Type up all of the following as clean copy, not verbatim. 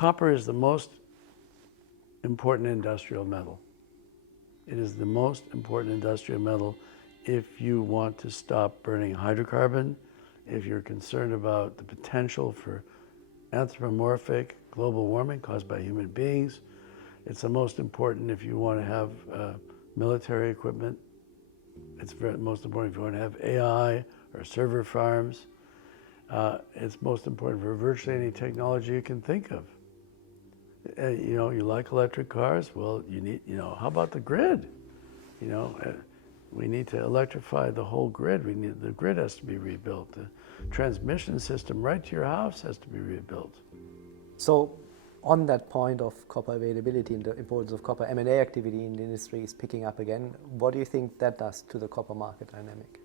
Copper is the most important industrial metal. It is the most important industrial metal if you want to stop burning hydrocarbon, if you're concerned about the potential for anthropomorphic global warming caused by human beings. It's the most important if you want to have military equipment. It's most important if you want to have AI or server farms. It's most important for virtually any technology you can think of. You know, you like electric cars? Well, you need, you know, how about the grid? You know, we need to electrify the whole grid. The grid has to be rebuilt. The transmission system right to your house has to be rebuilt. So, on that point of copper availability and the importance of copper, M&A activity in the industry is picking up again. What do you think that does to the copper market dynamic?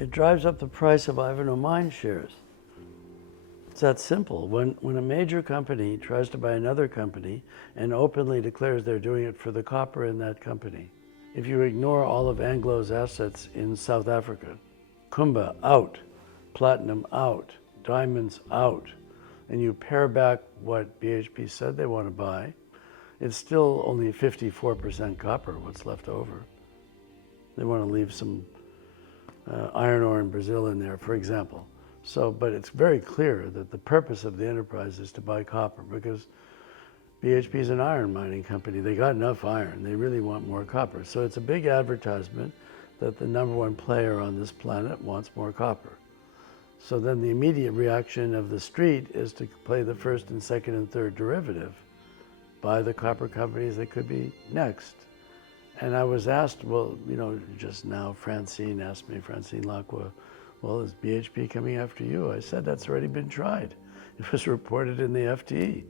It drives up the price of Ivanhoe Mines shares. It's that simple. When a major company tries to buy another company and openly declares they're doing it for the copper in that company, if you ignore all of Anglo's assets in South Africa, Kumba out, platinum out, diamonds out, and you pare back what BHP said they want to buy, it's still only 54% copper, what's left over. They want to leave some iron ore in Brazil in there, for example. So, but it's very clear that the purpose of the enterprise is to buy copper because BHP is an iron mining company. They got enough iron. They really want more copper. So it's a big advertisement that the number one player on this planet wants more copper. So then the immediate reaction of the street is to play the first and second and third derivative, buy the copper companies that could be next. And I was asked, well, you know, just now Francine asked me, Francine Lacqua, well, is BHP coming after you? I said, that's already been tried. It was reported in the FT.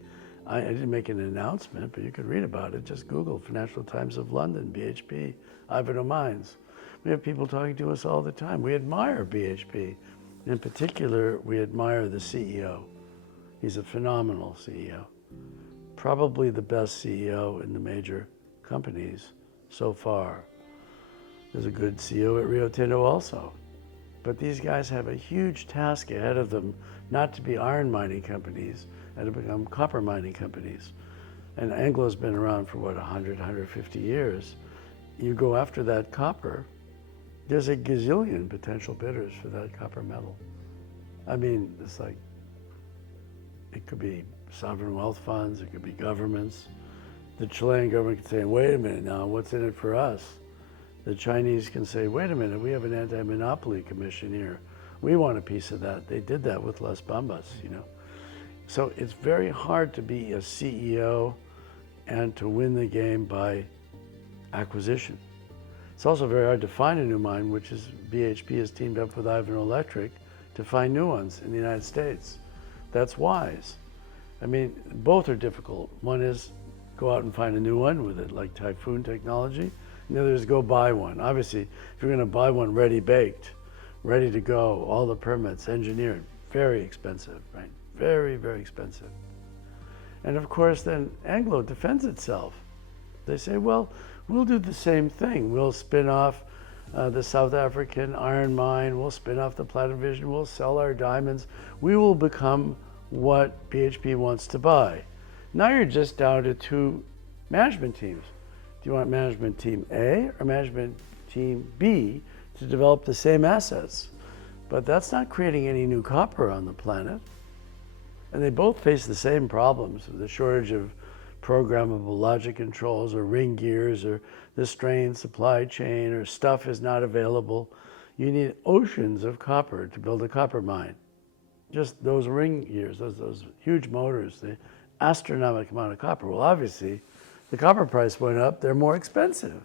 I didn't make an announcement, but you could read about it. Just Google Financial Times of London, BHP, Ivanhoe Mines. We have people talking to us all the time. We admire BHP. In particular, we admire the CEO. He's a phenomenal CEO. Probably the best CEO in the major companies so far. There's a good CEO at Rio Tinto also. But these guys have a huge task ahead of them, not to be iron mining companies and to become copper mining companies. And Anglo's been around for what, 100, 150 years. You go after that copper, there's a gazillion potential bidders for that copper metal. I mean, it's like, it could be sovereign wealth funds, it could be governments. The Chilean government could say, wait a minute now, what's in it for us? The Chinese can say, wait a minute, we have an anti-monopoly commission here. We want a piece of that. They did that with Las Bambas, you know. So it's very hard to be a CEO and to win the game by acquisition. It's also very hard to find a new mine, which is BHP has teamed up with Ivanhoe Electric to find new ones in the United States. That's wise. I mean, both are difficult. One is go out and find a new one with it, like Typhoon technology. And the other is go buy one. Obviously, if you're going to buy one ready baked, ready to go, all the permits, engineered, very expensive, right? Very, very expensive. And of course, then Anglo defends itself. They say, well, we'll do the same thing. We'll spin off the South African iron mine. We'll spin off the platinum division. We'll sell our diamonds. We will become what BHP wants to buy. Now you're just down to two management teams. Do you want management team A or management team B to develop the same assets? But that's not creating any new copper on the planet. And they both face the same problems, the shortage of programmable logic controls or ring gears or the strained supply chain or stuff is not available. You need oceans of copper to build a copper mine. Just those ring gears, those huge motors, the astronomical amount of copper. Well, obviously, the copper price went up, they're more expensive.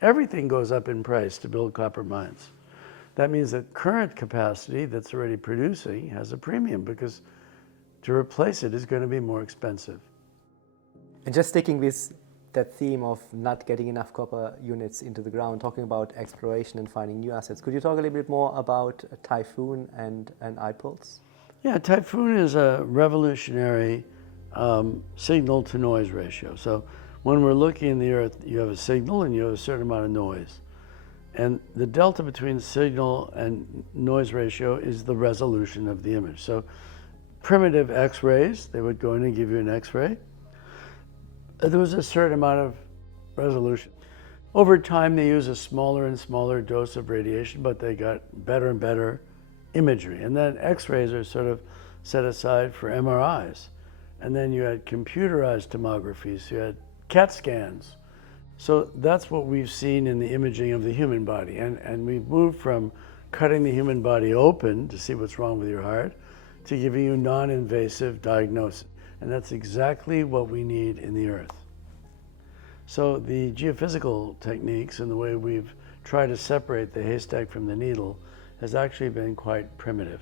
Everything goes up in price to build copper mines. That means that current capacity that's already producing has a premium because to replace it is going to be more expensive. And just sticking with that theme of not getting enough copper units into the ground, talking about exploration and finding new assets, could you talk a little bit more about Typhoon and iPulse? Yeah, Typhoon is a revolutionary signal to noise ratio. So when we're looking in the earth, you have a signal and you have a certain amount of noise. And the delta between signal and noise ratio is the resolution of the image. So primitive X-rays. They would go in and give you an X-ray. There was a certain amount of resolution. Over time, they use a smaller and smaller dose of radiation, but they got better and better imagery. And then X-rays are sort of set aside for MRIs. And then you had computerized tomographies, you had CAT scans. So that's what we've seen in the imaging of the human body. And we've moved from cutting the human body open to see what's wrong with your heart to giving you non-invasive diagnosis. And that's exactly what we need in the Earth. So the geophysical techniques and the way we've tried to separate the haystack from the needle has actually been quite primitive.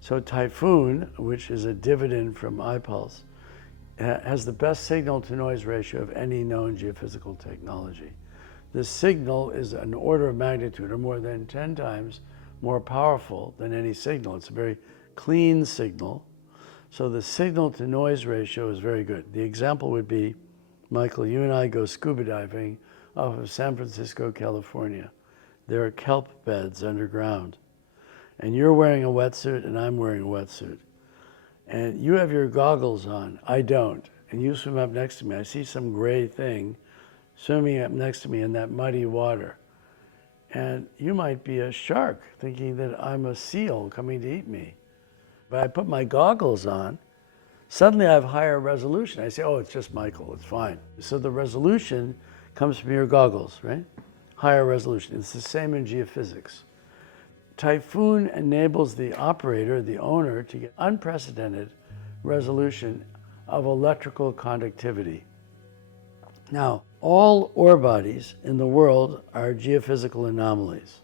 So Typhoon, which is a dividend from iPulse, has the best signal-to-noise ratio of any known geophysical technology. The signal is an order of magnitude, or more than 10 times more powerful than any signal. It's a very clean signal. So the signal-to-noise ratio is very good. The example would be, Michael, you and I go scuba diving off of San Francisco, California. There are kelp beds underground. And you're wearing a wetsuit and I'm wearing a wetsuit. And you have your goggles on, I don't. And you swim up next to me. I see some gray thing swimming up next to me in that muddy water. And you might be a shark thinking that I'm a seal coming to eat me. But I put my goggles on, suddenly I have higher resolution. I say, oh, it's just Michael, it's fine. So the resolution comes from your goggles, right? Higher resolution. It's the same in geophysics. Typhoon enables the operator, the owner, to get unprecedented resolution of electrical conductivity. Now, all ore bodies in the world are geophysical anomalies.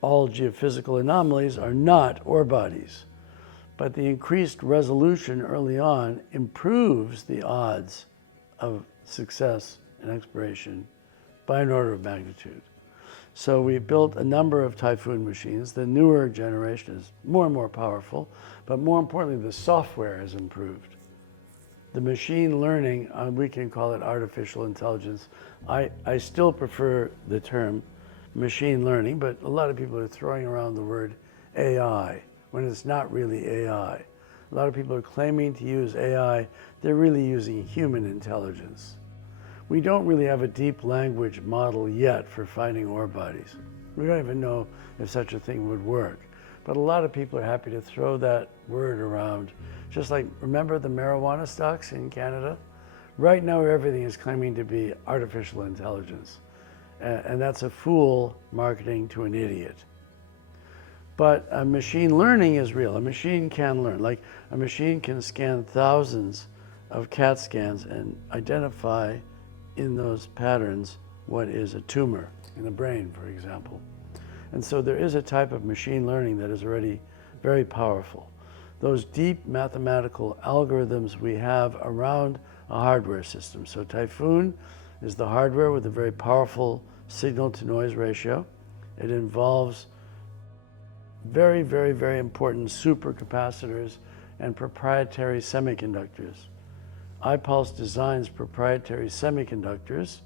All geophysical anomalies are not ore bodies, but the increased resolution early on improves the odds of success and exploration by an order of magnitude. So we built a number of Typhoon machines. The newer generation is more and more powerful, but more importantly, the software has improved. The machine learning, we can call it artificial intelligence. I still prefer the term machine learning, but a lot of people are throwing around the word AI when it's not really AI. A lot of people are claiming to use AI. They're really using human intelligence. We don't really have a deep language model yet for finding ore bodies. We don't even know if such a thing would work. But a lot of people are happy to throw that word around. Just like, remember the marijuana stocks in Canada? Right now everything is claiming to be artificial intelligence. And that's a fool marketing to an idiot. But machine learning is real. A machine can learn. Like a machine can scan thousands of CAT scans and identify in those patterns what is a tumor in the brain, for example. And so there is a type of machine learning that is already very powerful. Those deep mathematical algorithms we have around a hardware system. So Typhoon is the hardware with a very powerful signal-to-noise ratio. It involves very, very, very important supercapacitors and proprietary semiconductors. iPulse designs proprietary semiconductors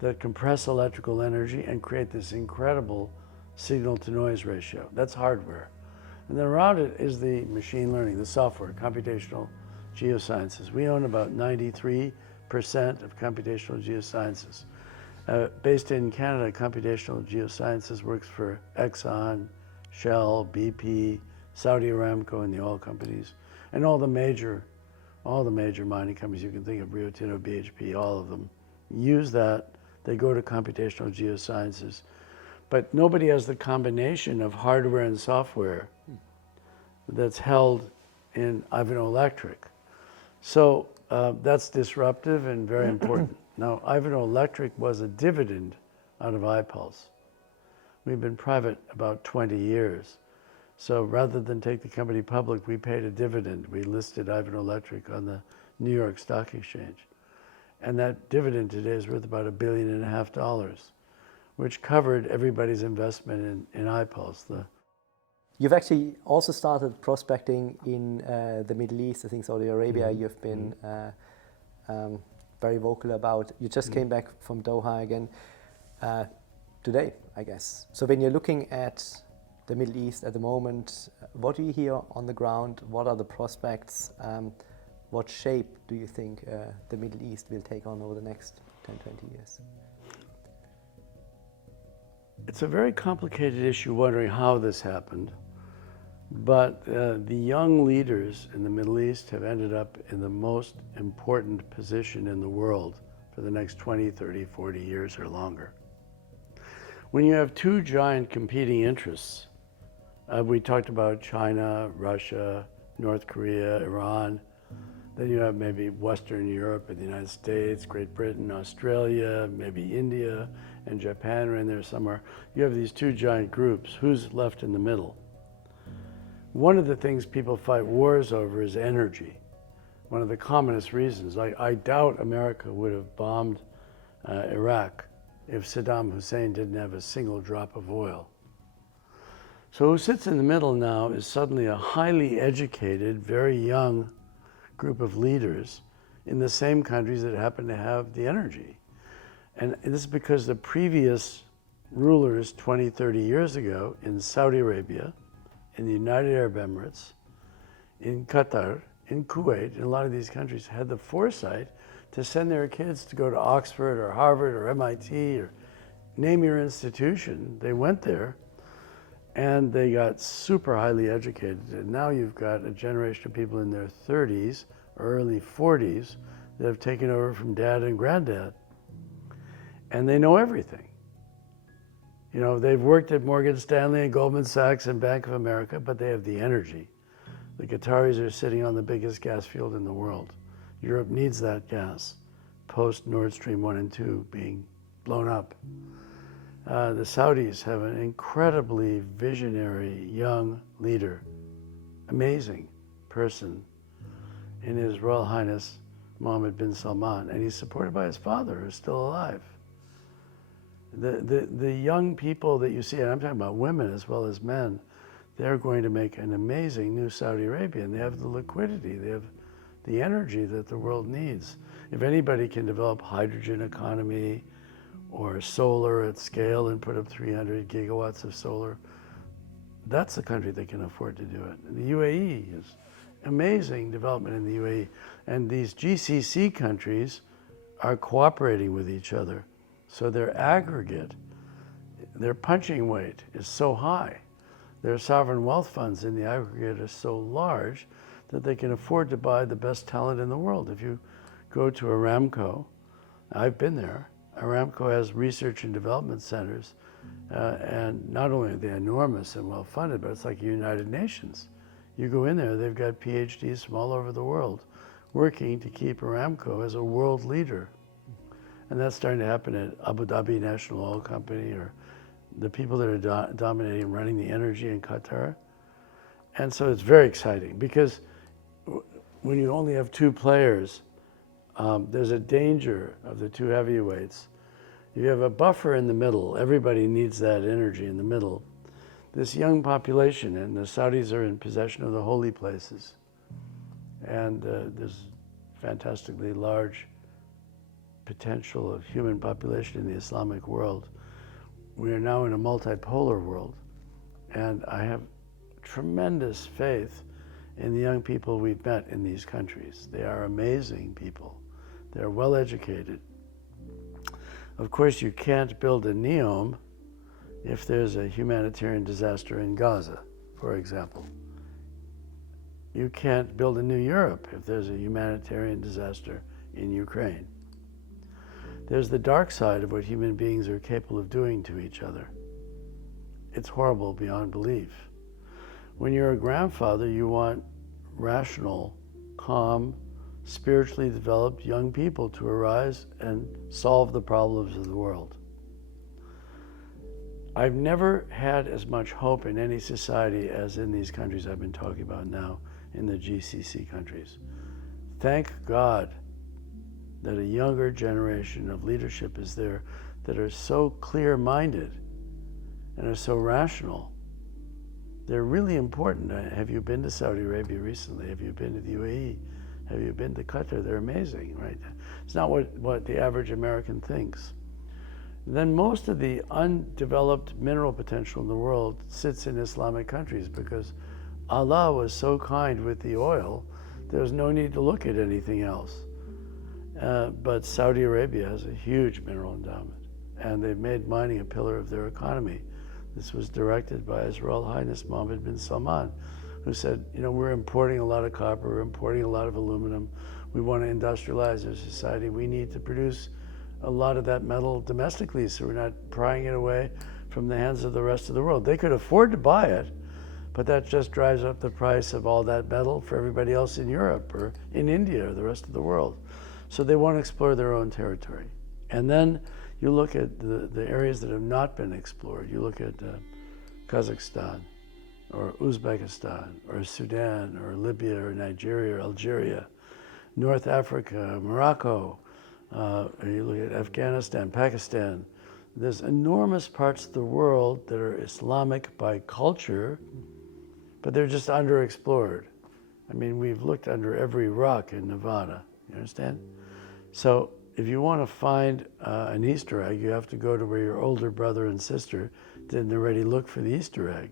that compress electrical energy and create this incredible signal-to-noise ratio. That's hardware. And then around it is the machine learning, the software, computational geosciences. We own about 93% of computational geosciences. Based in Canada, computational geosciences works for Exxon, Shell, BP, Saudi Aramco, and the oil companies, and all the major mining companies you can think of, Rio Tinto, BHP, all of them use that. They go to computational geosciences. But nobody has the combination of hardware and software that's held in Ivanhoe Electric. So that's disruptive and very important. Now, Ivanhoe Electric was a dividend out of iPulse. We've been private about 20 years. So rather than take the company public, we paid a dividend. We listed Ivanhoe Electric on the New York Stock Exchange. And that dividend today is worth about $1.5 billion, which covered everybody's investment in iPulse. You've actually also started prospecting in the Middle East, I think Saudi Arabia. You've been very vocal about. You just came back from Doha again today, I guess. So when you're looking at the Middle East at the moment. What do you hear on the ground? What are the prospects? What shape do you think the Middle East will take on over the next 10, 20 years? It's a very complicated issue, wondering how this happened. But the young leaders in the Middle East have ended up in the most important position in the world for the next 20, 30, 40 years or longer. When you have two giant competing interests, we talked about China, Russia, North Korea, Iran. Then you have maybe Western Europe and the United States, Great Britain, Australia, maybe India and Japan are in there somewhere. You have these two giant groups. Who's left in the middle? One of the things people fight wars over is energy. One of the commonest reasons. I doubt America would have bombed Iraq if Saddam Hussein didn't have a single drop of oil. So who sits in the middle now is suddenly a highly educated, very young group of leaders in the same countries that happen to have the energy. And this is because the previous rulers 20, 30 years ago in Saudi Arabia, in the United Arab Emirates, in Qatar, in Kuwait, in a lot of these countries had the foresight to send their kids to go to Oxford or Harvard or MIT or name your institution. They went there and they got super highly educated. And now you've got a generation of people in their 30s or early 40s that have taken over from dad and granddad. And they know everything. You know, they've worked at Morgan Stanley and Goldman Sachs and Bank of America, but they have the energy. The Qataris are sitting on the biggest gas field in the world. Europe needs that gas, post Nord Stream 1 and 2 being blown up. The Saudis have an incredibly visionary young leader, amazing person in His Royal Highness Mohammed bin Salman, and he's supported by his father, who's still alive. The young people that you see, and I'm talking about women as well as men, they're going to make an amazing new Saudi Arabia, and they have the liquidity, they have the energy that the world needs. If anybody can develop hydrogen economy or solar at scale and put up 300 gigawatts of solar, that's the country that can afford to do it. And the UAE is amazing development in the UAE. And these GCC countries are cooperating with each other. So their aggregate, their punching weight is so high. Their sovereign wealth funds in the aggregate are so large that they can afford to buy the best talent in the world. If you go to Aramco, I've been there, Aramco has research and development centers, and not only are they enormous and well funded, but it's like United Nations. You go in there, they've got PhDs from all over the world working to keep Aramco as a world leader. And that's starting to happen at Abu Dhabi National Oil Company, or the people that are dominating and running the energy in Qatar. And so it's very exciting because when you only have two players, there's a danger of the two heavyweights. You have a buffer in the middle. Everybody needs that energy in the middle. This young population, and the Saudis are in possession of the holy places. And there's fantastically large potential of human population in the Islamic world. We are now in a multipolar world. And I have tremendous faith in the young people we've met in these countries. They are amazing people. They're well educated. Of course, you can't build a NEOM if there's a humanitarian disaster in Gaza, for example. You can't build a new Europe if there's a humanitarian disaster in Ukraine. There's the dark side of what human beings are capable of doing to each other. It's horrible beyond belief. When you're a grandfather, you want rational, calm, spiritually developed young people to arise and solve the problems of the world. I've never had as much hope in any society as in these countries I've been talking about now, in the GCC countries. Thank God that a younger generation of leadership is there that are so clear-minded and are so rational. They're really important. Have you been to Saudi Arabia recently? Have you been to the UAE? Have you been to Qatar? They're amazing, right? It's not what the average American thinks. then most of the undeveloped mineral potential in the world sits in Islamic countries because Allah was so kind with the oil, there's no need to look at anything else. But Saudi Arabia has a huge mineral endowment, and they've made mining a pillar of their economy. This was directed by His Royal Highness Mohammed bin Salman, who said, you know, we're importing a lot of copper, we're importing a lot of aluminum, we want to industrialize our society, we need to produce a lot of that metal domestically so we're not prying it away from the hands of the rest of the world. They could afford to buy it, but that just drives up the price of all that metal for everybody else in Europe or in India or the rest of the world. So they want to explore their own territory. And then you look at the areas that have not been explored. You look at Kazakhstan or Uzbekistan or Sudan or Libya or Nigeria or Algeria, North Africa, Morocco, you look at Afghanistan, Pakistan. There's enormous parts of the world that are Islamic by culture, but they're just underexplored. I mean, we've looked under every rock in Nevada, you understand? So if you want to find an Easter egg, you have to go to where your older brother and sister didn't already look for the Easter egg.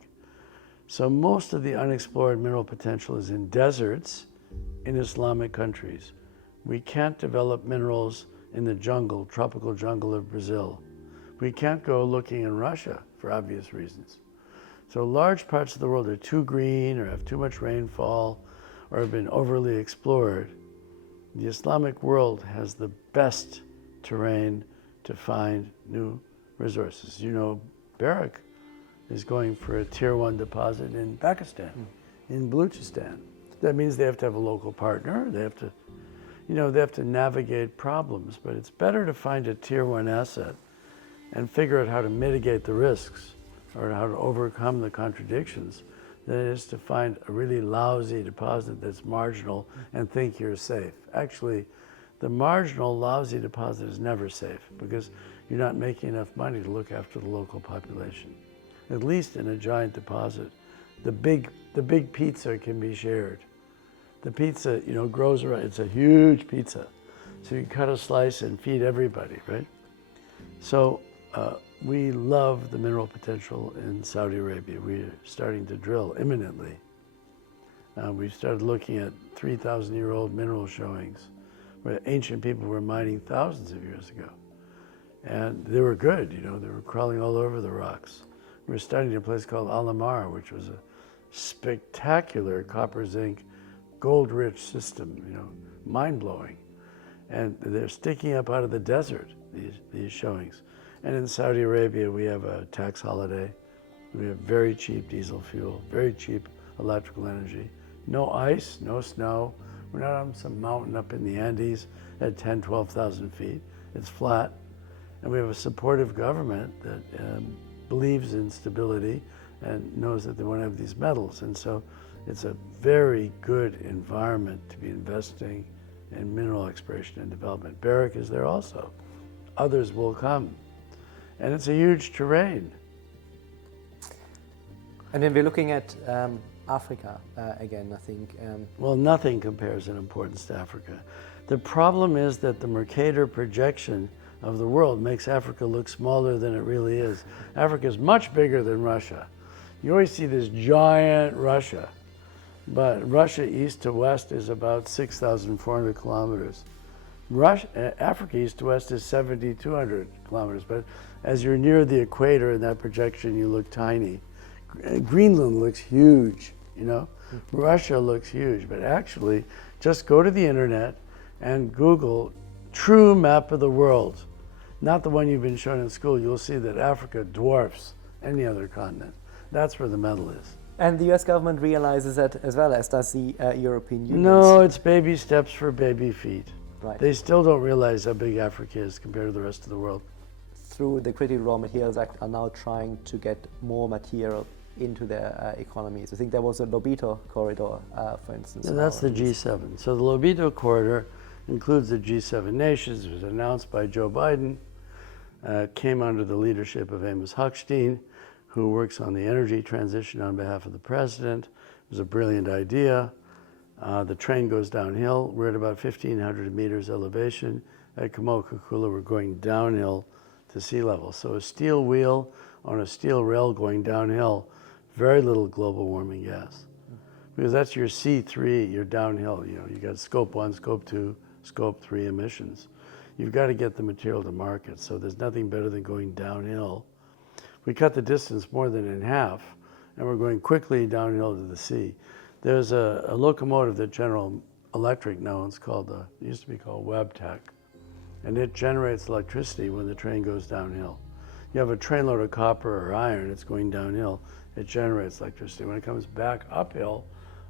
So most of the unexplored mineral potential is in deserts in Islamic countries. We can't develop minerals in the jungle, tropical jungle of Brazil. We can't go looking in Russia for obvious reasons. So large parts of the world are too green or have too much rainfall or have been overly explored. The Islamic world has the best terrain to find new resources. You know, Barrick is going for a tier 1 deposit in Pakistan, in Balochistan. That means they have to have a local partner. They have to, you know, they have to navigate problems, but it's better to find a tier 1 asset and figure out how to mitigate the risks or how to overcome the contradictions than it is to find a really lousy deposit that's marginal and think you're safe. Actually, the marginal lousy deposit is never safe because you're not making enough money to look after the local population. At least in a giant deposit, the big pizza can be shared. The pizza, you know, grows around, it's a huge pizza. So you cut a slice and feed everybody, right? So we love the mineral potential in Saudi Arabia. We're starting to drill imminently. We've started looking at 3,000-year-old mineral showings where ancient people were mining thousands of years ago. And they were good, you know, they were crawling all over the rocks. We're studying a place called Alamar, which was a spectacular copper zinc gold-rich system, you know, mind-blowing. And they're sticking up out of the desert, these showings. And in Saudi Arabia, we have a tax holiday. We have very cheap diesel fuel, very cheap electrical energy. No ice, no snow. We're not on some mountain up in the Andes at 10, 12,000 feet. It's flat. And we have a supportive government that believes in stability and knows that they want to have these metals. And so it's a very good environment to be investing in mineral exploration and development. Barrick is there also. Others will come. And it's a huge terrain. And then we're looking at Africa again, I think. Well, nothing compares in importance to Africa. The problem is that the Mercator projection of the world makes Africa look smaller than it really is. Africa is much bigger than Russia. You always see this giant Russia, but Russia east to west is about 6,400 kilometers. Africa east to west is 7,200 kilometers, but as you're near the equator in that projection, you look tiny. Greenland looks huge, you know? Russia looks huge, but actually, just go to the internet and Google true map of the world. Not the one you've been shown in school. You'll see that Africa dwarfs any other continent. That's where the metal is. And the US government realizes that as well, as does the European Union. No, it's baby steps for baby feet. Right. They still don't realize how big Africa is compared to the rest of the world. Through the Critical Raw Materials Act are now trying to get more material into their economies. I think there was a Lobito corridor, for instance. And that's the G7. So the Lobito corridor includes the G7 nations. It was announced by Joe Biden, came under the leadership of Amos Hochstein, who works on the energy transition on behalf of the president. It was a brilliant idea. The train goes downhill. We're at about 1,500 meters elevation. At Kamoa-Kakula, we're going downhill to sea level. So a steel wheel on a steel rail going downhill, very little global warming gas. Because that's your C3, your downhill. You know, you got scope 1, scope 2, scope 3 emissions. You've got to get the material to market. So there's nothing better than going downhill. We cut the distance more than in half, and we're going quickly downhill to the sea. There's a locomotive that General Electric owns called, it used to be called WebTech, and it generates electricity when the train goes downhill. You have a trainload of copper or iron, it's going downhill, it generates electricity. When it comes back uphill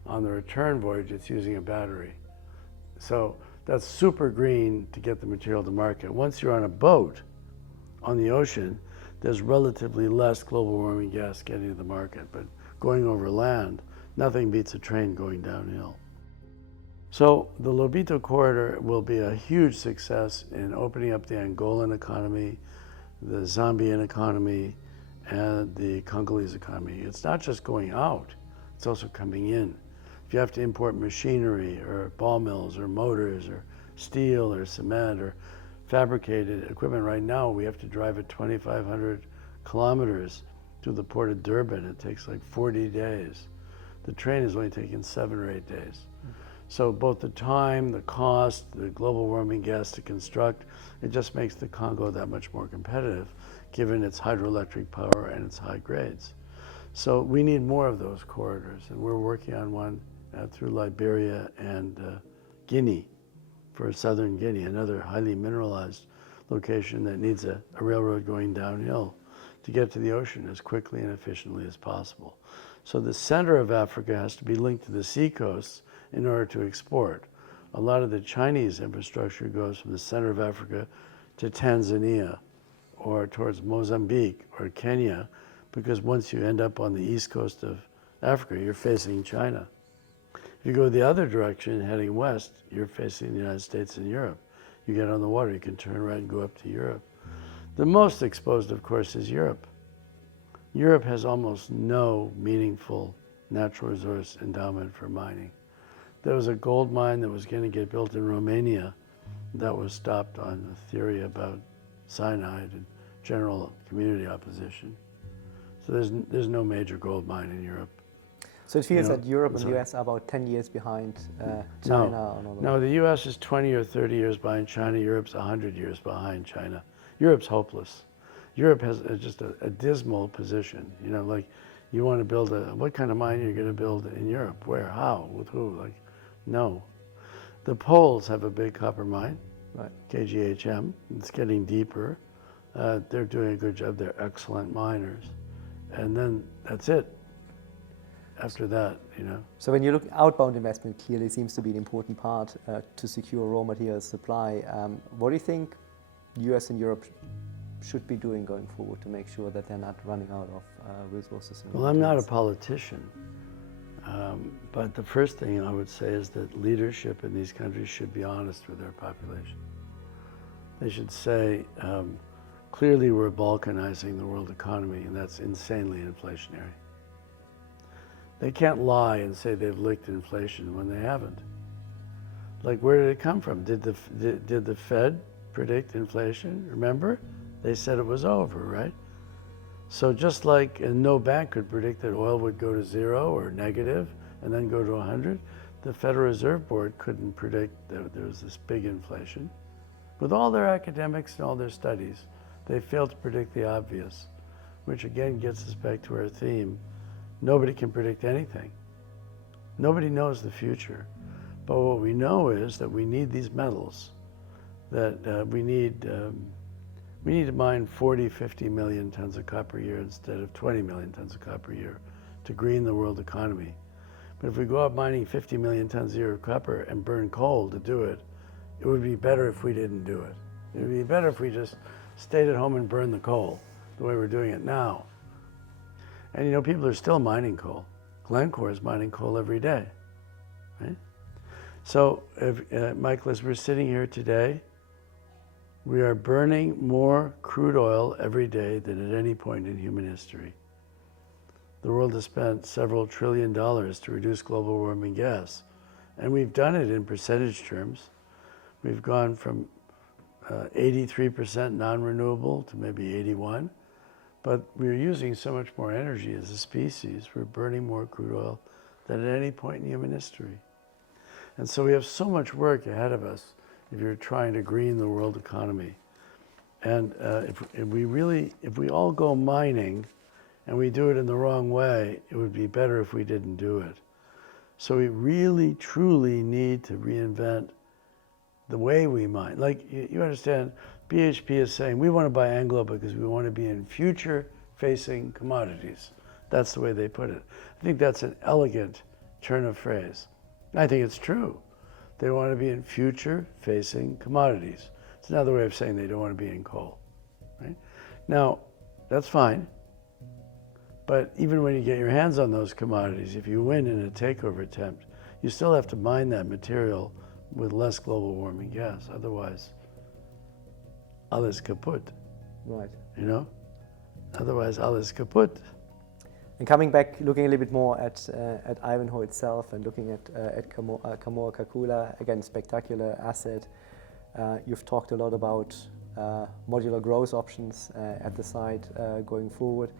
on the return voyage, it's using a battery. So that's super green to get the material to market. Once you're on a boat on the ocean, there's relatively less global warming gas getting to the market, but going over land, nothing beats a train going downhill. So the Lobito corridor will be a huge success in opening up the Angolan economy, the Zambian economy, and the Congolese economy. It's not just going out, it's also coming in. If you have to import machinery or ball mills or motors or steel or cement or fabricated equipment right now, we have to drive it 2,500 kilometers to the port of Durban. It takes like 40 days. The train is only taking 7 or 8 days. So both the time, the cost, the global warming gas to construct, it just makes the Congo that much more competitive given its hydroelectric power and its high grades. So we need more of those corridors, and we're working on one through Liberia and Guinea, for southern Guinea, another highly mineralized location that needs a railroad going downhill to get to the ocean as quickly and efficiently as possible. So the center of Africa has to be linked to the seacoasts in order to export. A lot of the Chinese infrastructure goes from the center of Africa to Tanzania or towards Mozambique or Kenya, because once you end up on the east coast of Africa, you're facing China. If you go the other direction, heading west, you're facing the United States and Europe. You get on the water, you can turn right and go up to Europe. The most exposed, of course, is Europe. Europe has almost no meaningful natural resource endowment for mining. There was a gold mine that was going to get built in Romania that was stopped on the theory about cyanide and general community opposition. So there's no major gold mine in Europe. So it feels that Europe and the US are about 10 years behind China? No, the US is 20 or 30 years behind China. Europe's 100 years behind China. Europe's hopeless. Europe has just a dismal position. You know, like you want to build what kind of mine are you going to build in Europe? Where? How? With who? Like, no. The Poles have a big copper mine, right. KGHM. It's getting deeper. They're doing a good job. They're excellent miners. And then that's it. After that, you know. So when you look, outbound investment clearly seems to be an important part to secure raw material supply. What do you think US and Europe should be doing going forward to make sure that they're not running out of resources? Well, I'm not a politician, but the first thing I would say is that leadership in these countries should be honest with their population. They should say, clearly we're balkanizing the world economy, and that's insanely inflationary. They can't lie and say they've licked inflation when they haven't. Like, where did it come from? Did the Fed predict inflation? Remember? They said it was over, right? So just like no bank could predict that oil would go to 0 or negative and then go to 100, the Federal Reserve Board couldn't predict that there was this big inflation. With all their academics and all their studies, they failed to predict the obvious, which again gets us back to our theme. Nobody can predict anything. Nobody knows the future. But what we know is that we need these metals, that we need to mine 40, 50 million tons of copper a year instead of 20 million tons of copper a year to green the world economy. But if we go out mining 50 million tons a year of copper and burn coal to do it, it would be better if we didn't do it. It would be better if we just stayed at home and burned the coal the way we're doing it now. And you know, people are still mining coal. Glencore is mining coal every day, right? So, Michael, as we're sitting here today, we are burning more crude oil every day than at any point in human history. The world has spent several $1 trillion to reduce global warming gas, and we've done it in percentage terms. We've gone from 83% non-renewable to maybe 81. But we're using so much more energy as a species. We're burning more crude oil than at any point in human history. And so we have so much work ahead of us if you're trying to green the world economy. And if we all go mining and we do it in the wrong way, it would be better if we didn't do it. So we really, truly need to reinvent the way we mine. Like, you understand, BHP is saying, we want to buy Anglo because we want to be in future-facing commodities. That's the way they put it. I think that's an elegant turn of phrase. I think it's true. They want to be in future-facing commodities. It's another way of saying they don't want to be in coal. Right? Now, that's fine. But even when you get your hands on those commodities, if you win in a takeover attempt, you still have to mine that material with less global warming gas. Otherwise, alles kaputt. Right. You know? Otherwise, alles kaputt. And coming back, looking a little bit more at Ivanhoe itself and looking at Kamoa-Kakula, again, spectacular asset. You've talked a lot about modular growth options at the site going forward.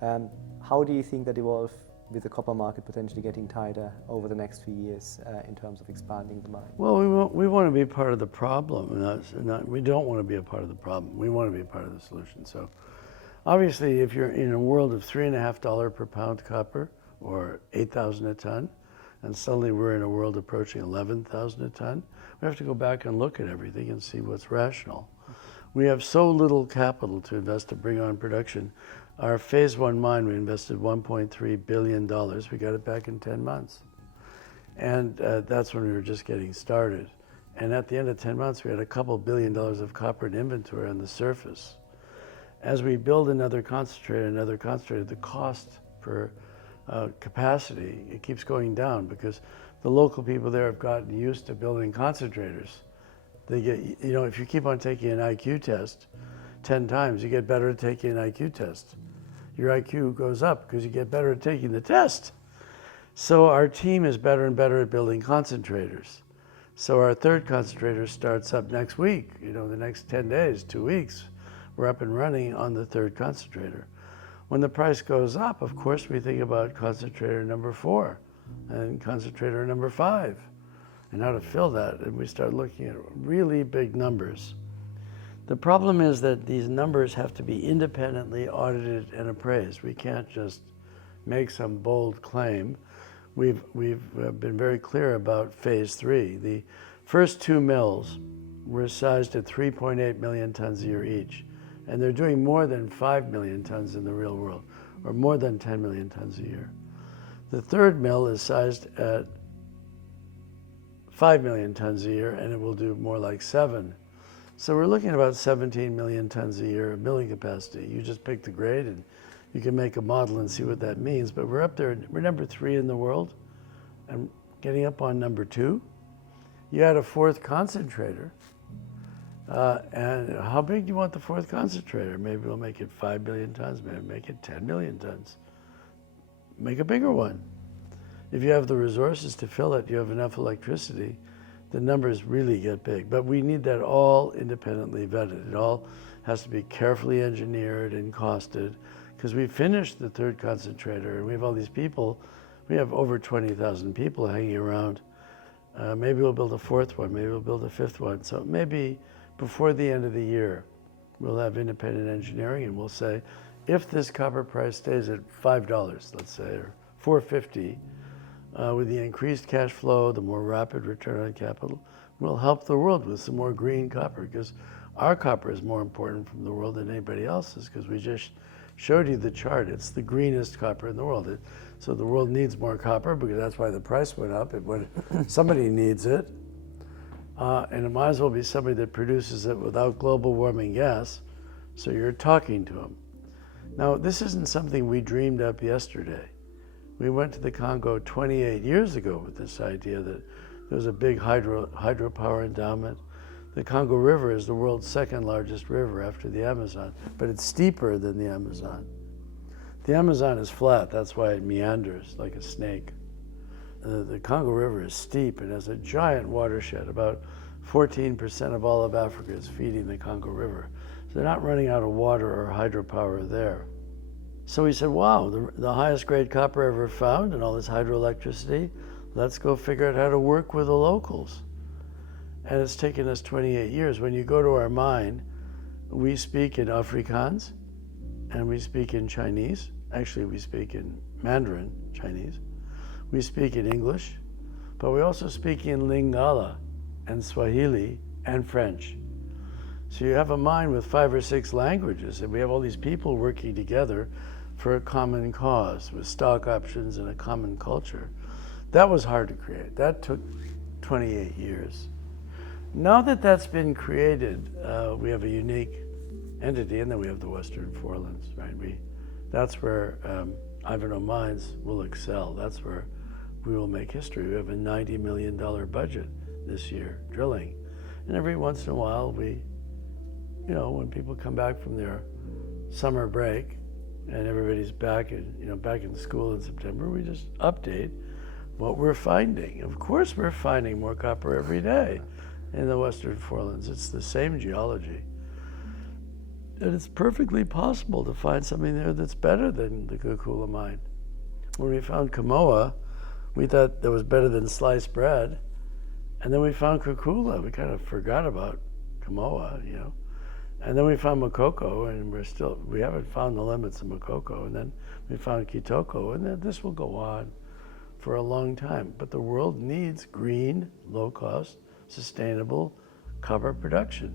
How do you think that evolve with the copper market potentially getting tighter over the next few years in terms of expanding the mine? Well, we want to be part of the problem. We don't want to be a part of the problem. We want to be a part of the solution. So obviously, if you're in a world of $3.50 per pound copper or 8,000 a ton, and suddenly we're in a world approaching 11,000 a ton, we have to go back and look at everything and see what's rational. We have so little capital to invest to bring on production. Our phase one mine, we invested $1.3 billion. We got it back in 10 months. And that's when we were just getting started. And at the end of 10 months, we had a couple $1 billion of copper in inventory on the surface. As we build another concentrator, the cost per capacity, it keeps going down because the local people there have gotten used to building concentrators. They get, you know, if you keep on taking an IQ test 10 times, you get better at taking an IQ test. Your IQ goes up because you get better at taking the test. So our team is better and better at building concentrators. So our third concentrator starts up next week, you know, the next 10 days, 2 weeks. We're up and running on the third concentrator. When the price goes up, of course, we think about concentrator number 4 and concentrator number 5 and how to fill that. And we start looking at really big numbers. The problem is that these numbers have to be independently audited and appraised. We can't just make some bold claim. We've been very clear about phase 3. The first 2 mills were sized at 3.8 million tons a year each. And they're doing more than 5 million tons in the real world, or more than 10 million tons a year. The third mill is sized at 5 million tons a year, and it will do more like 7. So we're looking at about 17 million tons a year of milling capacity. You just pick the grade, and you can make a model and see what that means. But we're up there. We're number 3 in the world, and getting up on number 2. You add a 4th concentrator. And how big do you want the 4th concentrator? Maybe we'll make it 5 billion tons, maybe make it 10 million tons. Make a bigger one. If you have the resources to fill it, you have enough electricity, the numbers really get big. But we need that all independently vetted. It all has to be carefully engineered and costed, because we finished the 3rd concentrator and we have all these people. We have over 20,000 people hanging around. Maybe we'll build a 4th one, maybe we'll build a 5th one. So maybe before the end of the year, we'll have independent engineering and we'll say, if this copper price stays at $5, let's say, or $4.50, with the increased cash flow, the more rapid return on capital, we'll help the world with some more green copper, because our copper is more important from the world than anybody else's, because we just showed you the chart. It's the greenest copper in the world. So the world needs more copper, because that's why the price went up. Somebody needs it. And it might as well be somebody that produces it without global warming gas, so you're talking to them. Now, this isn't something we dreamed up yesterday. We went to the Congo 28 years ago with this idea that there was a big hydropower endowment. The Congo River is the world's 2nd largest river after the Amazon, but it's steeper than the Amazon. The Amazon is flat, that's why it meanders like a snake. The Congo River is steep and has a giant watershed, about 14% of all of Africa is feeding the Congo River. So they're not running out of water or hydropower there. So we said, wow, the highest grade copper ever found and all this hydroelectricity, let's go figure out how to work with the locals. And it's taken us 28 years. When you go to our mine, we speak in Afrikaans and we speak in Chinese. Actually, we speak in Mandarin Chinese. We speak in English, but we also speak in Lingala and Swahili and French. So you have a mine with 5 or 6 languages, and we have all these people working together for a common cause with stock options and a common culture. That was hard to create. That took 28 years. Now that that's been created, we have a unique entity, and then we have the Western Forelands, right? That's where Ivanhoe Mines will excel. That's where we will make history. We have a $90 million budget this year, drilling. And every once in a while, when people come back from their summer break and everybody's back in school in September, we just update what we're finding. Of course, we're finding more copper every day in the Western Forelands. It's the same geology. And it's perfectly possible to find something there that's better than the Kakula mine. When we found Kamoa, we thought that was better than sliced bread. And then we found Kakula. We kind of forgot about Kamoa, And then we found Makoko, and we haven't found the limits of Makoko. And then we found Kitoko, and then this will go on for a long time. But the world needs green, low-cost, sustainable copper production.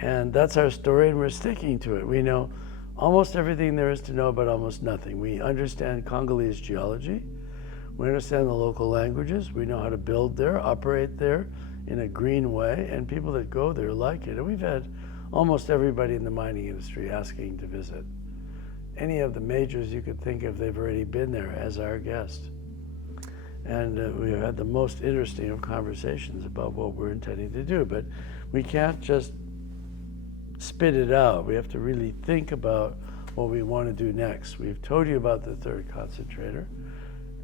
And that's our story, and we're sticking to it. We know almost everything there is to know about almost nothing. We understand Congolese geology. We understand the local languages. We know how to build there, operate there in a green way, and people that go there like it. And we've had almost everybody in the mining industry asking to visit. Any of the majors you could think of, they've already been there as our guest. And we've had the most interesting of conversations about what we're intending to do. But we can't just spit it out. We have to really think about what we want to do next. We've told you about the third concentrator.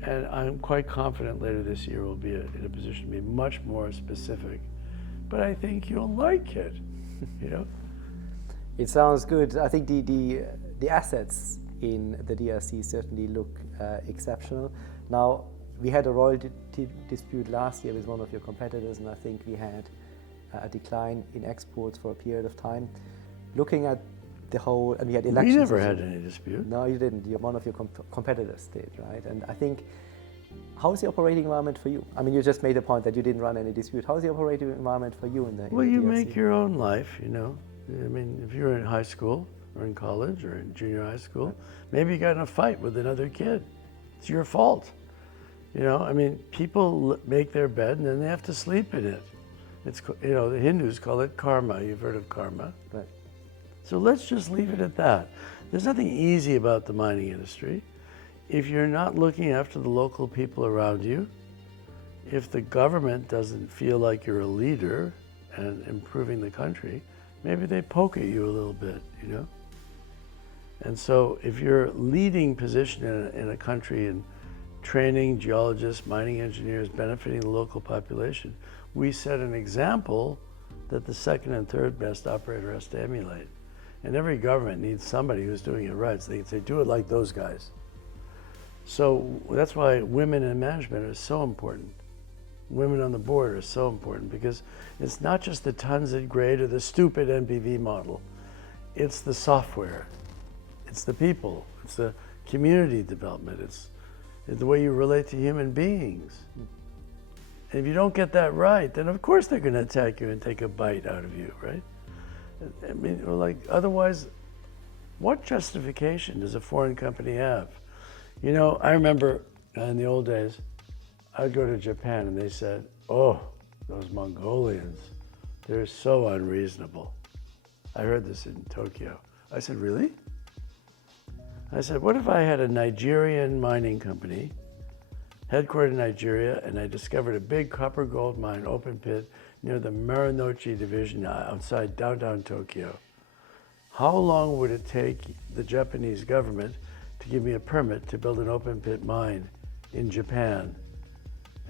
And I'm quite confident later this year we'll be in a position to be much more specific. But I think you'll like it, It sounds good. I think the assets in the DRC certainly look exceptional. Now, we had a royalty dispute last year with one of your competitors, and I think we had a decline in exports for a period of time. Looking at the whole, and we had elections. We never had any dispute. No, you didn't. One of your competitors did, right? And I think, how is the operating environment for you? I mean, you just made a point that you didn't run any dispute. How is the operating environment for you in the Well, you DRC? make your own life, I mean, if you're in high school or in college or in junior high school, maybe you got in a fight with another kid. It's your fault. I mean, people make their bed and then they have to sleep in it. It's, the Hindus call it karma. You've heard of karma. Right. So let's just leave it at that. There's nothing easy about the mining industry. If you're not looking after the local people around you, if the government doesn't feel like you're a leader and improving the country, maybe they poke at you a little bit, And so if you're leading position in a country in training geologists, mining engineers, benefiting the local population, we set an example that the second and third best operator has to emulate. And every government needs somebody who's doing it right, so they can say, do it like those guys. So that's why women in management are so important. Women on the board are so important because it's not just the tons at grade or the stupid NPV model. It's the software. It's the people. It's the community development. It's the way you relate to human beings. And if you don't get that right, then of course they're going to attack you and take a bite out of you, right? I mean, otherwise, what justification does a foreign company have? I remember in the old days, I'd go to Japan and they said, oh, those Mongolians, they're so unreasonable. I heard this in Tokyo. I said, really? I said, what if I had a Nigerian mining company, headquartered in Nigeria, and I discovered a big copper gold mine, open pit, near the Marunouchi division outside downtown Tokyo. How long would it take the Japanese government to give me a permit to build an open pit mine in Japan?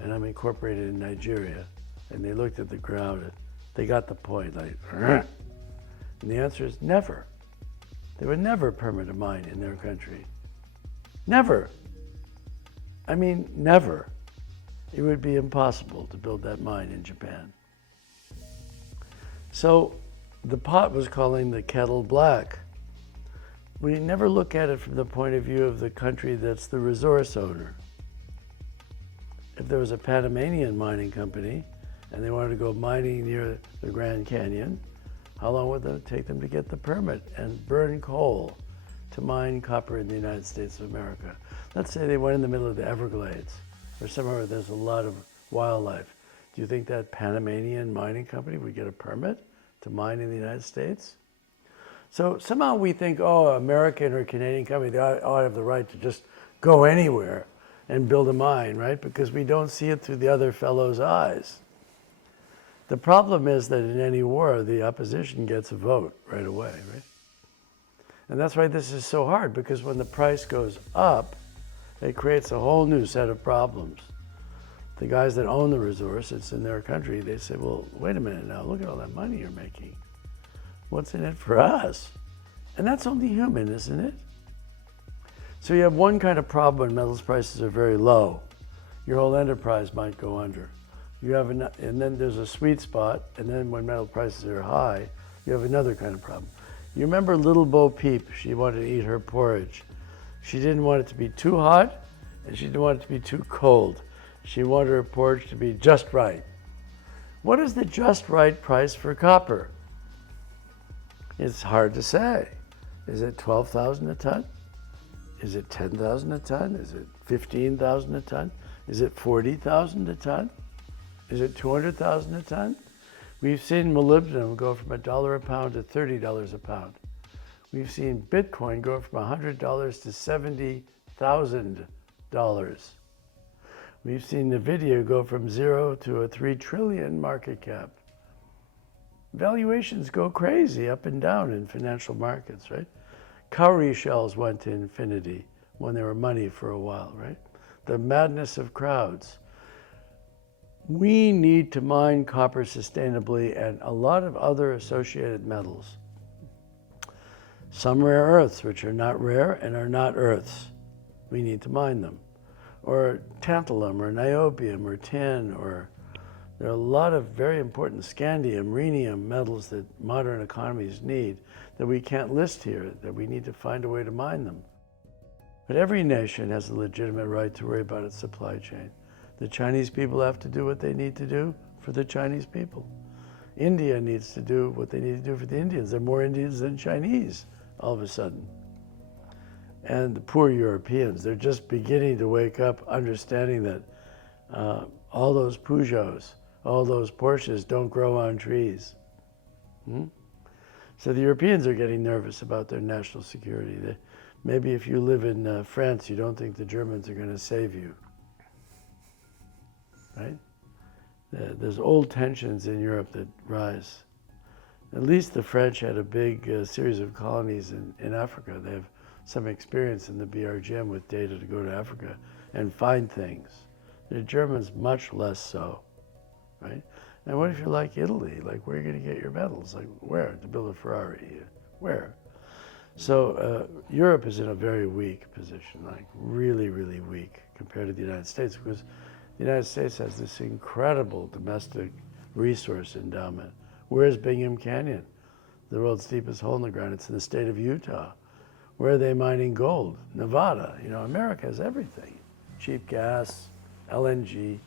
And I'm incorporated in Nigeria. And they looked at the ground and they got the point, like, "Rrr." And the answer is never. They would never permit a mine in their country. Never. I mean, never. It would be impossible to build that mine in Japan. So the pot was calling the kettle black. We never look at it from the point of view of the country that's the resource owner. If there was a Panamanian mining company and they wanted to go mining near the Grand Canyon, how long would it take them to get the permit and burn coal to mine copper in the United States of America? Let's say they went in the middle of the Everglades or somewhere where there's a lot of wildlife. Do you think that Panamanian mining company would get a permit to mine in the United States? So somehow we think, oh, American or Canadian company, they ought to have the right to just go anywhere and build a mine, right? Because we don't see it through the other fellow's eyes. The problem is that in any war, the opposition gets a vote right away, right? And that's why this is so hard, because when the price goes up, it creates a whole new set of problems. The guys that own the resource, it's in their country, they say, well, wait a minute now, look at all that money you're making. What's in it for us? And that's only human, isn't it? So you have one kind of problem when metals prices are very low. Your whole enterprise might go under. You have and then there's a sweet spot, and then when metal prices are high, you have another kind of problem. You remember little Bo Peep, she wanted to eat her porridge. She didn't want it to be too hot, and she didn't want it to be too cold. She wanted her porridge to be just right. What is the just right price for copper? It's hard to say. Is it 12,000 a ton? Is it 10,000 a ton? Is it 15,000 a ton? Is it 40,000 a ton? Is it 200,000 a ton? We've seen molybdenum go from $1 a pound to $30 a pound. We've seen Bitcoin go from $100 to $70,000. We've seen NVIDIA go from 0 to a 3 trillion market cap. Valuations go crazy up and down in financial markets, right? Cowrie shells went to infinity when they were money for a while, right? The madness of crowds. We need to mine copper sustainably and a lot of other associated metals. Some rare earths, which are not rare and are not earths. We need to mine them. Or tantalum, or niobium, or tin, or there are a lot of very important scandium, rhenium metals that modern economies need that we can't list here, that we need to find a way to mine them. But every nation has a legitimate right to worry about its supply chain. The Chinese people have to do what they need to do for the Chinese people. India needs to do what they need to do for the Indians. There are more Indians than Chinese all of a sudden. And the poor Europeans, they're just beginning to wake up, understanding that all those Peugeots, all those Porsches don't grow on trees. So the Europeans are getting nervous about their national security. Maybe if you live in France, you don't think the Germans are going to save you, right? There's old tensions in Europe that rise. At least the French had a big series of colonies in Africa. They have some experience in the BRGM with data to go to Africa and find things. The Germans, much less so, right? And what if you're like Italy? Like, where are you going to get your metals? Like, where? To build a Ferrari? Where? So Europe is in a very weak position, like really, really weak compared to the United States, because the United States has this incredible domestic resource endowment. Where's Bingham Canyon? The world's deepest hole in the ground. It's in the state of Utah. Where are they mining gold? Nevada. You know, America has everything. Cheap gas, LNG.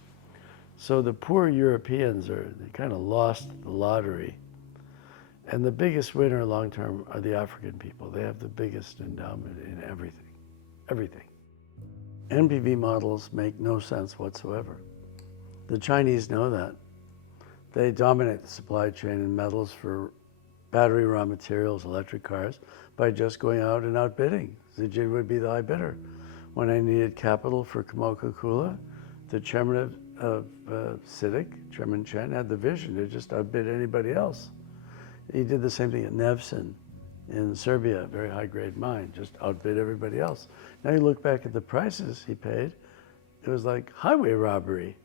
So the poor Europeans they kind of lost the lottery. And the biggest winner long term are the African people. They have the biggest endowment in everything. Everything. NPV models make no sense whatsoever. The Chinese know that. They dominate the supply chain in metals for battery raw materials, electric cars, by just going out and outbidding. Zijin would be the high bidder. When I needed capital for Kamoa-Kakula, the chairman of CITIC, Chairman Chen, had the vision to just outbid anybody else. He did the same thing at Nevsin in Serbia, a very high-grade mine, just outbid everybody else. Now you look back at the prices he paid, it was like highway robbery.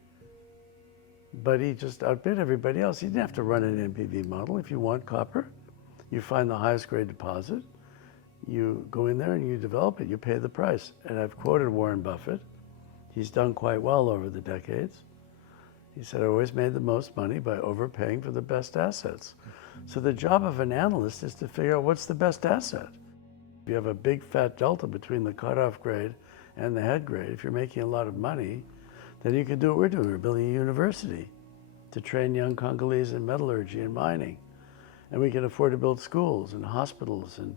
but he just outbid everybody else. He didn't have to run an NPV model. If you want copper, you find the highest grade deposit, you go in there and you develop it, you pay the price. And I've quoted Warren Buffett. He's done quite well over the decades. He said, I always made the most money by overpaying for the best assets. So the job of an analyst is to figure out what's the best asset. If you have a big fat delta between the cutoff grade and the head grade, if you're making a lot of money, then you can do what we're doing. We're building a university to train young Congolese in metallurgy and mining. And we can afford to build schools and hospitals and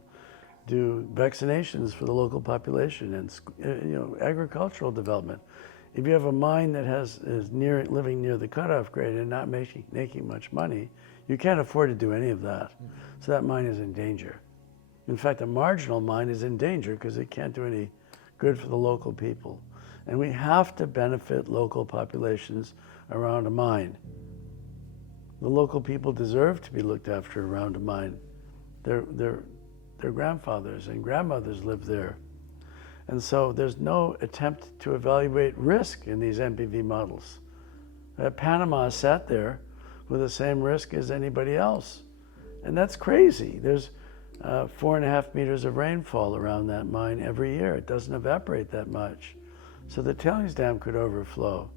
do vaccinations for the local population and agricultural development. If you have a mine that is living near the cutoff grade and not making much money, you can't afford to do any of that. So that mine is in danger. In fact, a marginal mine is in danger because it can't do any good for the local people. And we have to benefit local populations around a mine. The local people deserve to be looked after around a mine. Their grandfathers and grandmothers lived there. And so there's no attempt to evaluate risk in these NPV models. Panama sat there with the same risk as anybody else. And that's crazy. There's 4.5 meters of rainfall around that mine every year. It doesn't evaporate that much. So the tailings dam could overflow.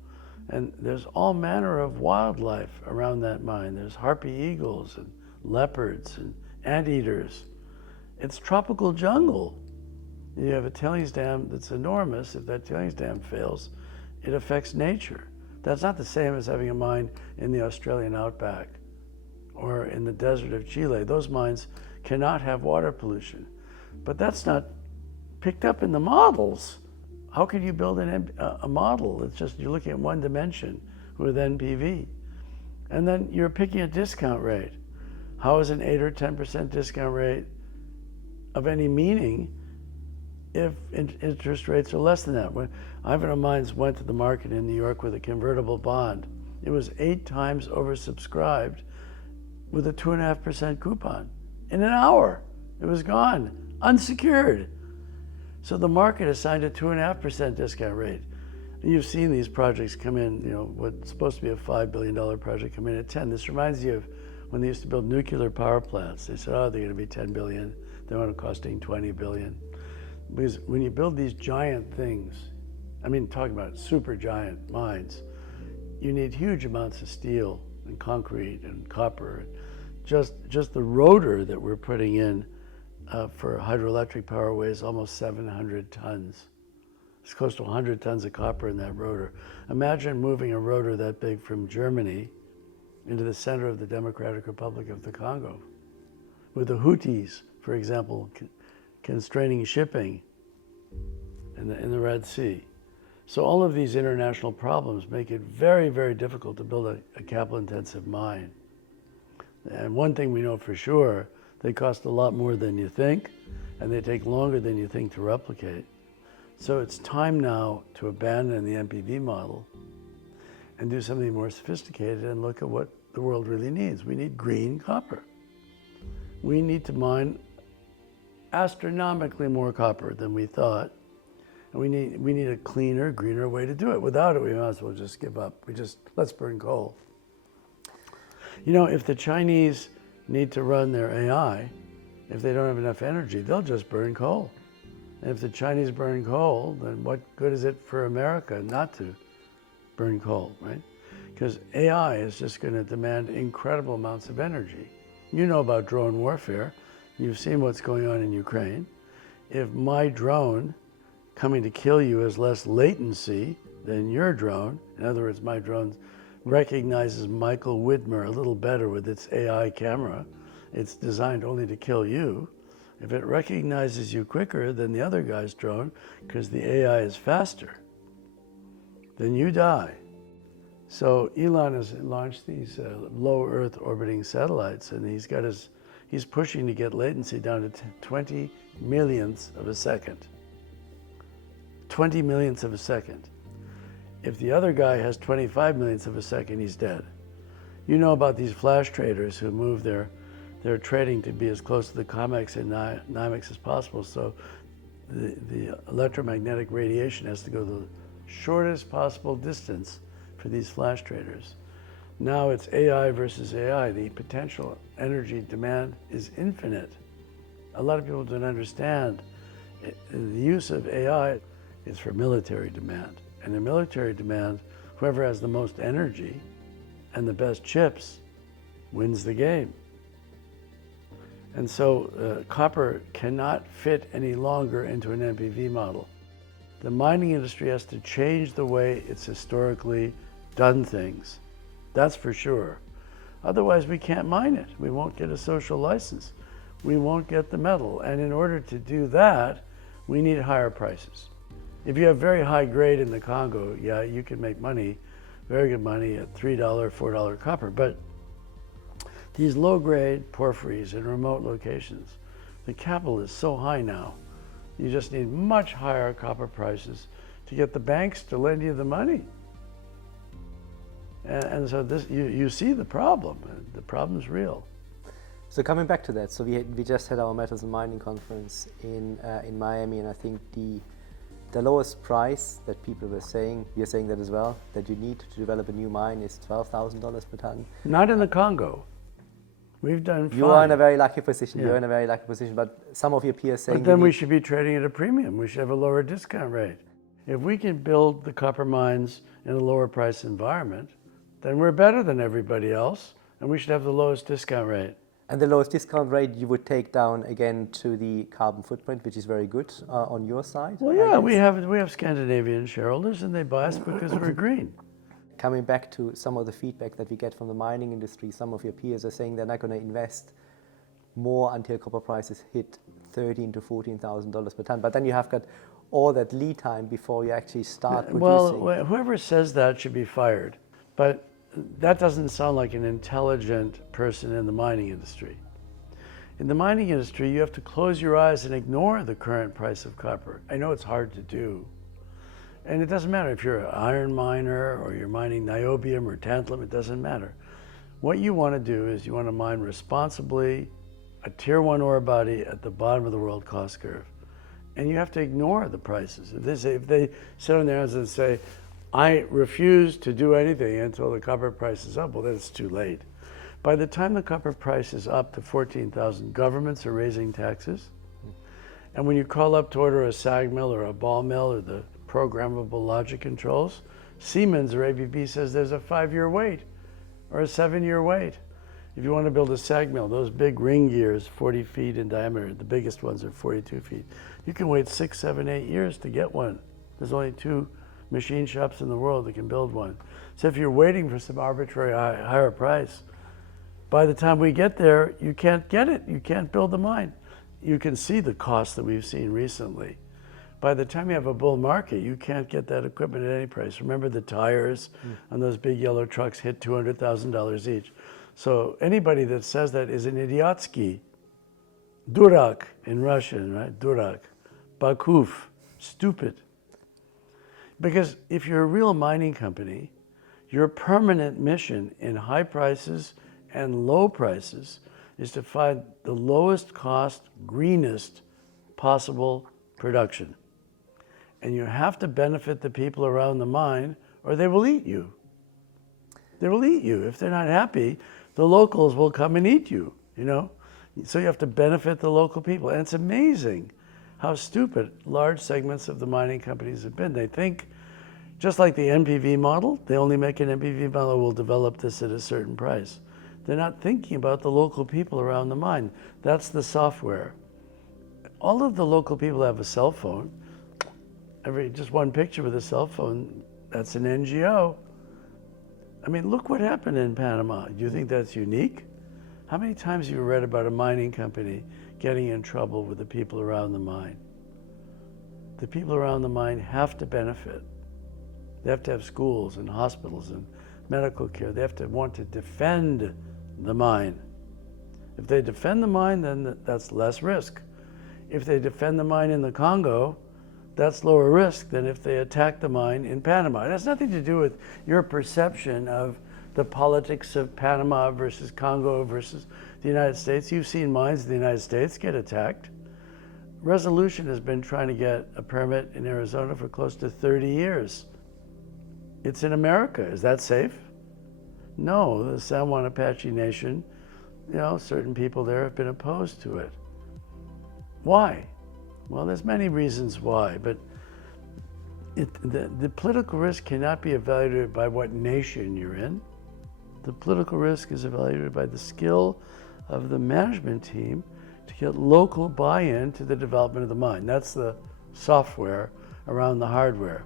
And there's all manner of wildlife around that mine. There's harpy eagles and leopards and anteaters. It's tropical jungle. You have a tailings dam that's enormous. If that tailings dam fails, it affects nature. That's not the same as having a mine in the Australian outback or in the desert of Chile. Those mines cannot have water pollution. But that's not picked up in the models. How can you build a model? It's just you're looking at one dimension with NPV. And then you're picking a discount rate. How is an 8 or 10% discount rate of any meaning if interest rates are less than that? When Ivanhoe Mines went to the market in New York with a convertible bond, it was 8 times oversubscribed with a 2.5% coupon. In an hour, it was gone, unsecured. So the market assigned a 2.5% discount rate. And you've seen these projects come in, what's supposed to be a $5 billion project come in at 10. This reminds you of when they used to build nuclear power plants. They said, oh, they're going to be 10 billion. They wound up costing 20 billion. Because when you build these giant things, talking about super giant mines, you need huge amounts of steel and concrete and copper. Just the rotor that we're putting in for hydroelectric power weighs almost 700 tons. It's close to 100 tons of copper in that rotor. Imagine moving a rotor that big from Germany into the center of the Democratic Republic of the Congo, with the Houthis, for example, constraining shipping in the Red Sea. So all of these international problems make it very, very difficult to build a capital-intensive mine. And one thing we know for sure, they cost a lot more than you think, and they take longer than you think to replicate. So it's time now to abandon the NPV model and do something more sophisticated and look at what the world really needs. We need green copper. We need to mine astronomically more copper than we thought. And we need a cleaner, greener way to do it. Without it, we might as well just give up. Let's burn coal. If the Chinese need to run their AI, if they don't have enough energy, they'll just burn coal. And if the Chinese burn coal, then what good is it for America not to burn coal, right? Because AI is just going to demand incredible amounts of energy. You know about drone warfare. You've seen what's going on in Ukraine. If my drone coming to kill you has less latency than your drone, in other words, my drone recognizes Michael Widmer a little better with its AI camera. It's designed only to kill you. If it recognizes you quicker than the other guy's drone, because the AI is faster, then you die. So Elon has launched these low Earth orbiting satellites, and he's pushing to get latency down to 20 millionths of a second. 20 millionths of a second. If the other guy has 25 millionths of a second, he's dead. You know about these flash traders who move their trading to be as close to the COMEX and NYMEX as possible, so the electromagnetic radiation has to go the shortest possible distance for these flash traders. Now it's AI versus AI. The potential energy demand is infinite. A lot of people don't understand the use of AI is for military demand. And in military demand, whoever has the most energy and the best chips wins the game. And so copper cannot fit any longer into an NPV model. The mining industry has to change the way it's historically done things. That's for sure. Otherwise, we can't mine it. We won't get a social license. We won't get the metal. And in order to do that, we need higher prices. If you have very high grade in the Congo, yeah, you can make money, very good money at $3, $4 copper. But these low grade porphyries in remote locations, the capital is so high now. You just need much higher copper prices to get the banks to lend you the money. And so this, you see the problem. The problem's real. So coming back to that, so we just had our Metals and Mining conference in Miami, and I think the lowest price that people were saying, you're saying that as well, that you need to develop a new mine is $12,000 per ton. Not in the Congo. We've done fine. You are in a very lucky position. Yeah. You're in a very lucky position, but some of your peers saying. But then we should be trading at a premium. We should have a lower discount rate. If we can build the copper mines in a lower price environment, then we're better than everybody else, and we should have the lowest discount rate. And the lowest discount rate you would take down again to the carbon footprint, which is very good on your side. Well, yeah, we have Scandinavian shareholders, and they buy us because we're green. Coming back to some of the feedback that we get from the mining industry, some of your peers are saying they're not going to invest more until copper prices hit $13,000 to $14,000 per ton. But then you have got all that lead time before you actually start producing. Well, whoever says that should be fired. But that doesn't sound like an intelligent person in the mining industry. In the mining industry, you have to close your eyes and ignore the current price of copper. I know it's hard to do. And it doesn't matter if you're an iron miner or you're mining niobium or tantalum, it doesn't matter. What you want to do is you want to mine responsibly a tier 1 ore body at the bottom of the world cost curve. And you have to ignore the prices. If they sit on their hands and say, I refuse to do anything until the copper price is up, well, then it's too late. By the time the copper price is up to 14,000, governments are raising taxes. And when you call up to order a SAG mill or a ball mill or the programmable logic controls, Siemens or ABB says there's a 5-year wait or a 7-year wait. If you want to build a SAG mill, those big ring gears, 40 feet in diameter, the biggest ones are 42 feet. You can wait 6, 7, 8 years to get one. There's only 2 machine shops in the world that can build one. So if you're waiting for some arbitrary higher price, by the time we get there, you can't get it. You can't build the mine. You can see the cost that we've seen recently. By the time you have a bull market, you can't get that equipment at any price. Remember the tires on those big yellow trucks hit $200,000 each. So anybody that says that is an idiotsky. Durak in Russian, right? Durak. Bakuf, stupid. Because if you're a real mining company, your permanent mission in high prices and low prices is to find the lowest cost, greenest possible production. And you have to benefit the people around the mine or they will eat you. They will eat you. If they're not happy, the locals will come and eat you, you know? So you have to benefit the local people. And it's amazing how stupid large segments of the mining companies have been. They think, just like the NPV model, they only make an NPV model, will develop this at a certain price. They're not thinking about the local people around the mine. That's the software. All of the local people have a cell phone. Just one picture with a cell phone, that's an NGO. I mean, look what happened in Panama. Do you think that's unique? How many times have you read about a mining company getting in trouble with the people around the mine? The people around the mine have to benefit. They have to have schools and hospitals and medical care. They have to want to defend the mine. If they defend the mine, then that's less risk. If they defend the mine in the Congo, that's lower risk than if they attack the mine in Panama. It has nothing to do with your perception of the politics of Panama versus Congo versus the United States. You've seen mines in the United States get attacked. Resolution has been trying to get a permit in Arizona for close to 30 years. It's in America. Is that safe? No, the San Juan Apache Nation, certain people there have been opposed to it. Why? Well, there's many reasons why, but the political risk cannot be evaluated by what nation you're in. The political risk is evaluated by the skill of the management team to get local buy-in to the development of the mine. That's the software around the hardware.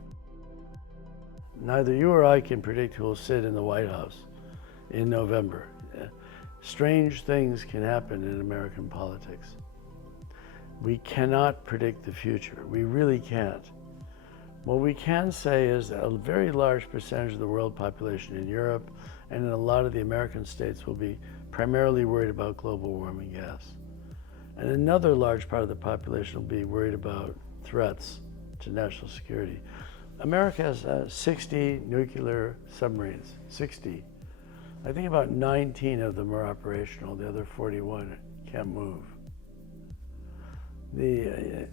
Neither you or I can predict who will sit in the White House in November. Strange things can happen in American politics. We cannot predict the future. We really can't. What we can say is that a very large percentage of the world population in Europe and in a lot of the American states will be primarily worried about global warming gas. And another large part of the population will be worried about threats to national security. America has 60 nuclear submarines, 60. I think about 19 of them are operational, the other 41 can't move.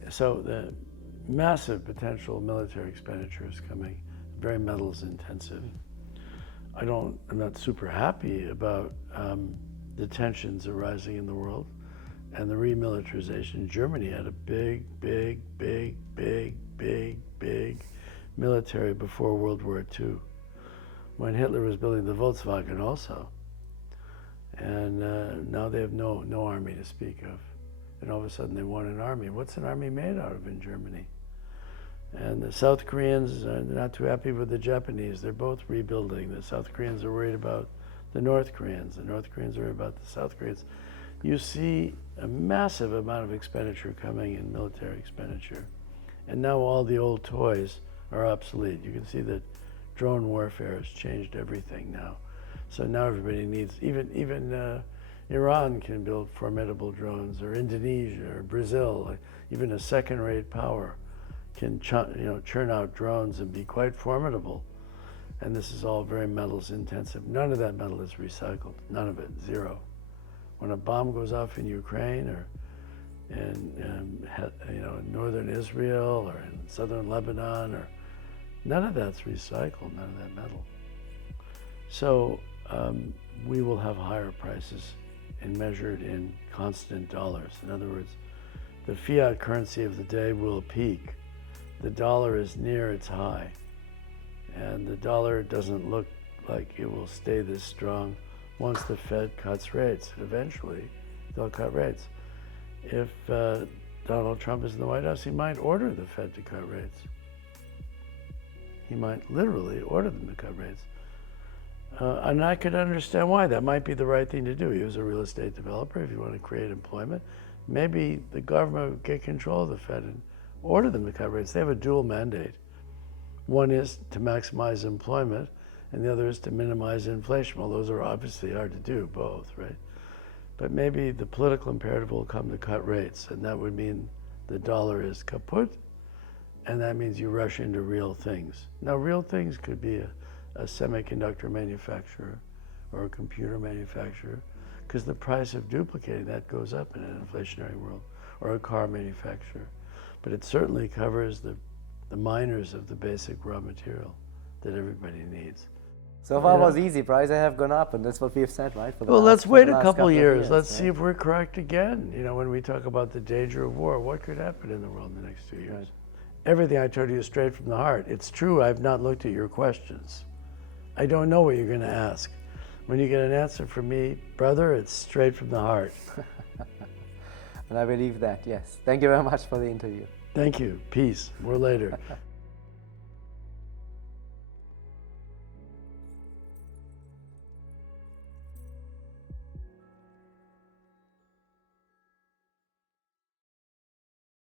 So the massive potential military expenditure is coming, very metals intensive. I'm not super happy about the tensions arising in the world and the remilitarization. Germany had a big military before World War II, when Hitler was building the Volkswagen also. And now they have no army to speak of. And all of a sudden they want an army. What's an army made out of in Germany? And the South Koreans are not too happy with the Japanese. They're both rebuilding. The South Koreans are worried about the North Koreans. The North Koreans are worried about the South Koreans. You see a massive amount of expenditure coming in military expenditure. And now all the old toys are obsolete. You can see that drone warfare has changed everything now. So now everybody needs, even Iran can build formidable drones, or Indonesia, or Brazil, even a second-rate power can churn out drones and be quite formidable. And this is all very metals intensive. None of that metal is recycled, none of it, zero. When a bomb goes off in Ukraine or in northern Israel or in southern Lebanon, none of that's recycled, none of that metal. So we will have higher prices and measured in constant dollars. In other words, the fiat currency of the day will peak. The dollar is near its high, and the dollar doesn't look like it will stay this strong once the Fed cuts rates. Eventually, they'll cut rates. If Donald Trump is in the White House, he might order the Fed to cut rates. He might literally order them to cut rates. And I could understand why. That might be the right thing to do. He was a real estate developer. If you want to create employment, maybe the government would get control of the Fed and order them to cut rates. They have a dual mandate. One is to maximize employment, and the other is to minimize inflation. Well, those are obviously hard to do, both, right? But maybe the political imperative will come to cut rates, and that would mean the dollar is kaput, and that means you rush into real things. Now, real things could be a semiconductor manufacturer or a computer manufacturer, because the price of duplicating that goes up in an inflationary world, or a car manufacturer. But it certainly covers the miners of the basic raw material that everybody needs. So far it was easy. Prices have gone up, and that's what we've said, right? Well, let's wait a couple years. Let's see if we're correct again. When we talk about the danger of war, what could happen in the world in the next 2 years? Right. Everything I told you is straight from the heart. It's true, I've not looked at your questions. I don't know what you're going to ask. When you get an answer from me, brother, it's straight from the heart. And I believe that, yes. Thank you very much for the interview. Thank you. Peace. More later.